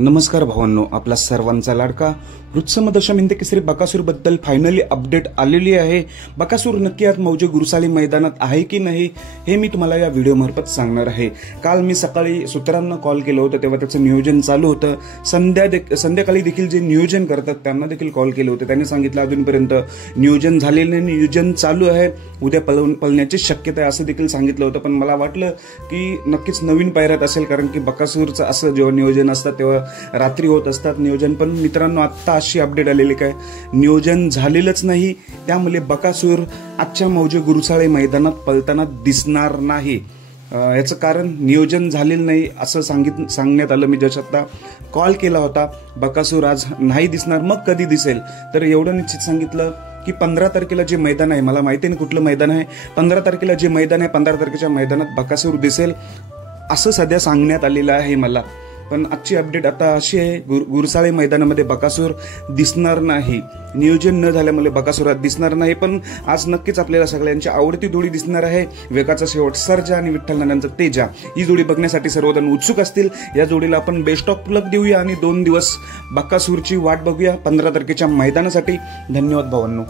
नमस्कार भावांनो, आपला सर्वांचा लाडका वृत्समदशम हिंद केसरी बकासूर बद्दल फायनली अपडेट आलेली आहे। बकासूर नक्की आज मौजे गुरुसाली मैदानात आहे की नाही हे मी तुम्हाला या व्हिडिओ मार्फत सांगणार आहे। काल मी सकाळी सूत्रांना कॉल केलं होतं तेव्हा त्याचं नियोजन चालू होतं। संध्याकाळी देखील जे नियोजन करतात त्यांना देखील कॉल केले होते। त्यांनी सांगितलं अजूनपर्यंत नियोजन झालेलं नाही, नियोजन चालू आहे, उद्या पळण्याची शक्यता आहे असं देखील सांगितलं होतं। पण मला वाटलं की नक्कीच नवीन पायऱ्यात असेल, कारण की बकासूरचं असं जेव्हा नियोजन असतं तेव्हा रात्री होत असतात नियोजन। पण मित्रांनो, आता अशी अपडेट आलेली काय नियोजन झालेलंच नाही, त्यामुळे बकासूर आजच्या मौजे गुरुसाळे मैदानात पळताना दिसणार नाही। याचं कारण नियोजन झालेलं नाही असं सांगण्यात आलं। मी जसं आता कॉल केला होता, बकासूर आज नाही दिसणार, मग कधी दिसेल तर एवढं निश्चित सांगितलं की 15 तारखेला जे मैदान आहे, मला माहिती नाही कुठलं मैदान आहे, 15 तारखेला जे मैदान आहे 15 तारखेच्या मैदानात बकासूर दिसेल असं सध्या सांगण्यात आलेलं आहे मला। पण आजची अपडेट आता अशी आहे, गुरुसाळे मैदानामध्ये बकासूर दिसणार नाही, नियोजन न झाल्यामुळे बकासूरात दिसणार नाही। पण आज नक्कीच आपल्याला सगळ्यांची आवडती जोडी दिसणार आहे, वेगाचा शेवट सर्जा आणि विठ्ठल नानांचा तेजा। ही जोडी बघण्यासाठी सर्वजण उत्सुक असतील। या जोडीला आपण बेस्ट ऑफ लक देऊया आणि 2 दिवस बकासूरची वाट बघूया 15 तारखेच्या मैदानासाठी। धन्यवाद भावांनो।